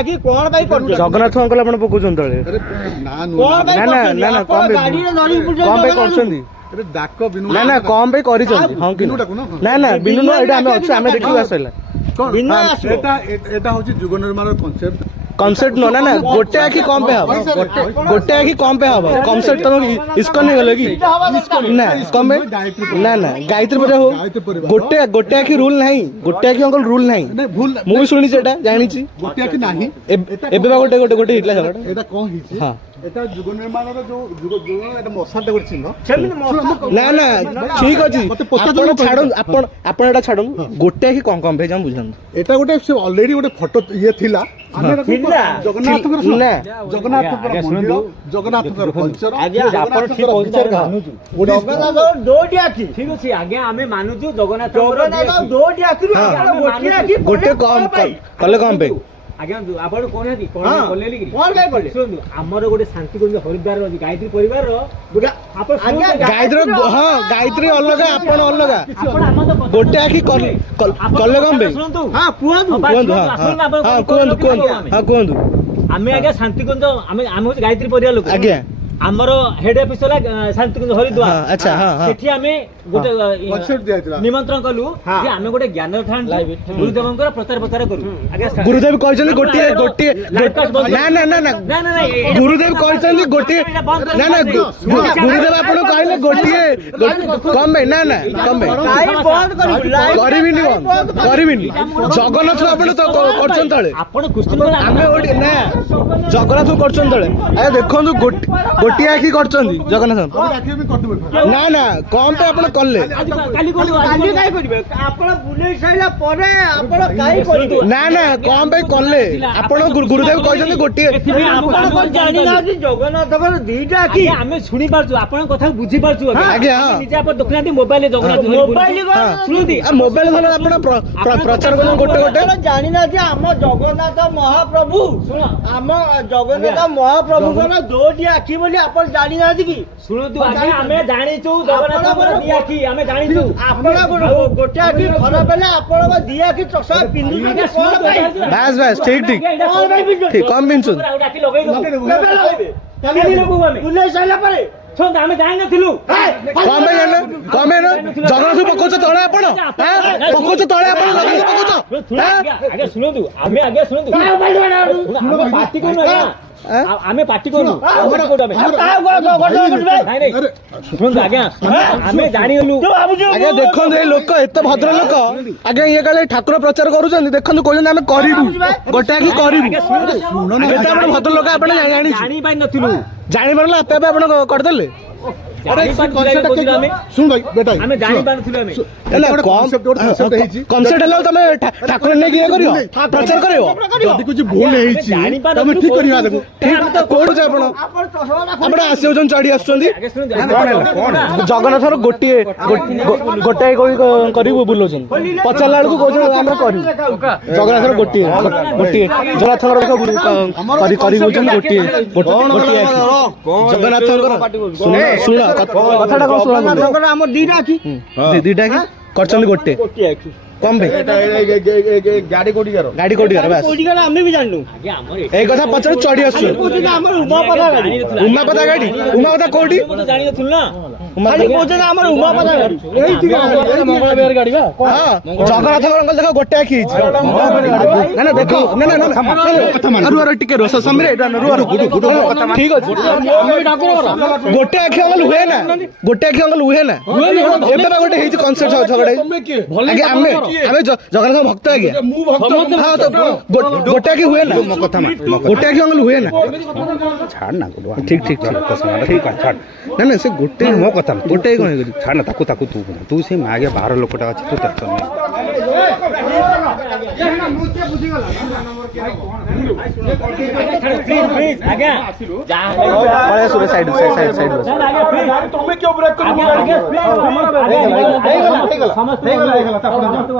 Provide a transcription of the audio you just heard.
ଆଖି କଣ ପାଇଁ କରୁଛ? ଜଗନ୍ନାଥ ଅଙ୍କଲ ଆପଣ ପକଉଛନ୍ତି ତଳେ? ନା କଣ ପାଇଁ କରୁଛନ୍ତି? ନା ନା କଣ ପାଇଁ କରିଛନ୍ତି? ହଁ କି ନା ନା ବିନୁ ନୁହଁ, ଏଇଟା ଆମେ ଅଛୁ, ଆମେ ଦେଖିବାକୁ ଆସିଲା। এটা হচ্ছে যুগ নির্মাণের কনসেপ্ট কনসেপ্ট নো না না গোটে আখি কম পে হব গোটে আখি কম পে হব কনসেপ্ট তো ইসকন नहीं গলে কি না কম না না গায়ত্ରୀ পরে हो গোটে গোটে আখি রুল নাই গোটে আখি অঙ্কল রুল নাই ভুল মু भी শুনিছি এটা জানিছি গোটে আখি নাই ଏବେ ବା ଗୋଟେ ଗୋଟେ ଗୋଟେ hitla ଝଗଡ଼ା এটা কোন হিছি হ্যাঁ এটা যুগ নির্মাণৰ যুগ এটা মশাটা ଗୋଟେ চিহ୍ନ না না ঠিক ଅଛି ଆପଣ ଛାଡୁ ଆପଣ এটা ଛାଡୁ গোটে আখি কম কম পে জাম বুঝাନ୍ତୁ এটা ଗୋଟେ অলরেডি ଗୋଟେ ফটো ইয়ে থিলা ଆମେ ଜଗନ୍ନାଥଙ୍କର ନା ଜଗନ୍ନାଥଙ୍କର ମନ୍ଦିର ଜଗନ୍ନାଥଙ୍କର କଲଚର ଆପଣ ଠିକ ମାନୁଛୁ ଜଗନ୍ନାଥ ଦୋଟି ଆଖି ଠିକ ଅଛି ଆଜ୍ଞା ଆମେ ମାନୁଛୁ ଜଗନ୍ନାଥ ଦୋଟି ଆଖିରୁ ଗୋଟେ କମ କଲେ କମ ପେ ଆଜ୍ଞା ଆପଣ କଣ କି କଣ କଲେନି କି କଣ କାଇ କଲେ ଶୁଣନ୍ତୁ ଆମର ଗୋଟେ ଶାନ୍ତି କୁଞ୍ଜ ହରିଦ୍ୱାର ଅଛି ଗାୟତ୍ରୀ ପରିବାରର ଆପଣ ଗାୟତ୍ରୀ ହଁ ଗାୟତ୍ରୀ ଅଲଗା ଆପଣ ଅଲଗା ଗୋଟେ ଆଖି କଲେ କମ ପେ ଶୁଣନ୍ତୁ ହଁ କୁହନ୍ତୁ କୁହନ୍ତୁ ହଁ କୁହନ୍ତୁ କୁହନ୍ତୁ ହଁ କୁହନ୍ତୁ ଆମେ ଆଜ୍ଞା ଶାନ୍ତି କୁଞ୍ଜ ଆମେ ହଉଛି ଗାୟତ୍ରୀ ପରିବାର ଲୋକ ଆଜ୍ଞା ଆମର ହେଡ ଅଫିସ ହେଲା ଶାନ୍ତିକୁଞ୍ଜ ହରିଦ୍ୱାର ଆଚ୍ଛା ହଁ ସେଠି ଆମେ ଗୋଟେ ନିମନ୍ତ୍ରଣ କଲୁ ଯେ ଆମେ ଗୋଟେ ଜ୍ଞାନ ଗୁରୁଦେବଙ୍କର ପ୍ରଚାର ପ୍ରଚାର କରୁ ଗୁରୁଦେବ କହିଛନ୍ତି ଗୋଟିଏ ଗୋଟିଏ ନା ନା ନା ନା ଗୁରୁଦେବ କହିଛନ୍ତି ଗୋଟିଏ ନା ନା ଗୁରୁଦେବ ଆପଣ କହିଲେ ଗୋଟିଏ କମେ ନା ନା କମେ କରିବିନି କରିବିନି ଜଗନ୍ନାଥ ଆପଣ ତ କରୁଛନ୍ତି ତଳେ ଆପଣ ଆମେ ନା ଜଗନ୍ନାଥ କରୁଛନ୍ତି ତଳେ ଆଜ୍ଞା ଦେଖନ୍ତୁ ଗୋଟିଏ ଆଖି କରିଛନ୍ତି ଜଗନ୍ନାଥ ନା ନା କମ ପେ ଆପଣ କଲେ ନା ନା କମ ପେ କଲେ ଆପଣ ଗୁରୁଦେବ କହିଛନ୍ତି ଗୋଟିଏ ଜଗନ୍ନାଥଙ୍କର ଦିଟା ଆଖି ଆମେ ଶୁଣି ପାରୁଛୁ ଆପଣଙ୍କ କଥା ବୁଝି ପାରୁଛୁ ଆଜ୍ଞା ନିଜେ ଆପଣ ଦେଖୁନାହାନ୍ତି ମୋବାଇଲରେ ଜଗନ୍ନାଥ ଶୁଣନ୍ତି ମୋବାଇଲ ଧର ଆପଣ ପ୍ରଚାର କଲେ ଗୋଟେ ଗୋଟେ ଜାଣିନାହାନ୍ତି ଆମ ଜଗନ୍ନାଥ ମହାପ୍ରଭୁ ଆମ ଜଗନ୍ନାଥ ମହାପ୍ରଭୁଙ୍କର ଦୋଟି ଆଖି ବୋଲି ଆପଣ ଜାଣିନାହାନ୍ତି କି ଶୁଣନ୍ତୁ ଆମେ ଜାଣିଛୁ ଜଗନ୍ନାଥଙ୍କର ଦି ଆଖି ଆମେ ଜାଣିଛୁ ଆପଣ ଗୋଟେ ଆଖି ଖରାପ ହେଲେ ଆପଣଙ୍କ ଦି ଆଖି ଚଷମା ପିନ୍ଧୁଛନ୍ତି ବାସ୍ ବାସ୍ ଠିକ ଠିକ ଠିକ କମ ପିନ୍ଧୁଛନ୍ତି ଆମେ ଜାଣିନଥିଲୁ ଜଗନ୍ନାଥ ପକଉଛ ତଳେ ଆପଣ ପକଉଛ ତଳେ ଆପଣ ଶୁଣନ୍ତୁ ଆମେ ଆଜ୍ଞା ଶୁଣନ୍ତୁ ପାର୍ଟି କରୁନୁ ଆମେ ପାର୍ଟି କରୁନୁ ଶୁଣନ୍ତୁ ଆଜ୍ଞା ଆମେ ଜାଣିଗଲୁ ଆଜ୍ଞା ଦେଖନ୍ତୁ ଏଇ ଲୋକ ଏତେ ଭଦ୍ର ଲୋକ ଆଜ୍ଞା ଇଏ କାଳେ ଠାକୁର ପ୍ରଚାର କରୁଛନ୍ତି ଦେଖନ୍ତୁ କହୁଛନ୍ତି ଆମେ କରିବୁ ଗୋଟେ ଆଖି କରିବୁ ଆପଣ ଭଦ୍ର ଲୋକ ଆପଣ ଜାଣିପାରିନଥିଲୁ ଜାଣିପାରିଲେ ଆପେ ଆପେ ଆପଣ କରିଦେଲେ ଶୁଣ ଭାଇ ବେଟା ଆମେ ଜାଣିପାରୁଥିଲୁ ଆମେ କନସେପ୍ଟ ହେଲା ତମେ ଠାକୁର ନେଇକି ଇଏ କରିବ ପ୍ରଚାର କରିବ ଯଦି କିଛି ଭୁଲ ହେଇଛି ତମେ ଠିକ କରିବା ତାକୁ କୋଉଠି ଆପଣ ଆପଣ ଆସିଯାଉଛନ୍ତି ଚଢି ଆସୁଛନ୍ତି ଜଗନ୍ନାଥର ଗୋଟିଏ ଗୋଟାଏ କରିବୁ ବୁଲଉଛନ୍ତି ପଚାରିଲା ବେଳକୁ କହୁଛନ୍ତି ଆମେ କରିବୁ ଜଗନ୍ନାଥର ଗୋଟିଏ ଗୋଟିଏ ଜଗନ୍ନାଥଙ୍କର କରିବୁଛନ୍ତି ଗୋଟିଏ ଗୋଟିଏ ଜଗନ୍ନାଥଙ୍କର ଶୁଣ କଥାଟା କଣ ଶୁଣ ଆମ ଦିଟା ଆଖି ଦିଟା ଆଖି କରିଛନ୍ତି ଗୋଟେ କମ ଗାଡି କୋଉଠିକାର ଆମେ ବି ଜାଣିନୁ ଏଇ କଥା ପଚାରୁ ଚଢି ଆସୁଛୁ ଉମାପଦା ଗାଡି ଉମାପଦା କୋଉଠି ଜାଣିନଥିଲୁ ନା ଜଗନ୍ନାଥଙ୍କର ଦେଖ ଗୋଟେ ଆଖି ହେଇଛି ନା ନା ଦେଖ ନା ନା ଟିକେ ଠିକ ଅଛି ଗୋଟେ ଆଖି ଅଙ୍ଗଲ ହୁଏ ନା ଗୋଟେ ଆଖି ଅଙ୍ଗଲ ହୁଏ ନା ଏବେ ବା ଗୋଟେ ହେଇଛି କନସେପ୍ଟ ଝଗଡା ଆଜ୍ଞା ଆମେ ଜଗନ୍ନାଥ ଭକ୍ତ ଆଜ୍ଞା ଗୋଟେ ଆଖି ହୁଏ ନା ଗୋଟେ ଆଖି ଅଙ୍ଗଲ ହୁଏ ନା ଛାଡ ନା ଠିକ ଠିକ ଠିକ ନା ନା ସେ ଗୋଟେ ମୋ କଥା ଗୋଟେ କଣ ଛାଡ ନା ତାକୁ ତାକୁ ତୁ ସେ ମାଗେ ବାହାର ଲୋକଟା ଅଛି ତୁ ତାକୁ ସମସ୍ତେ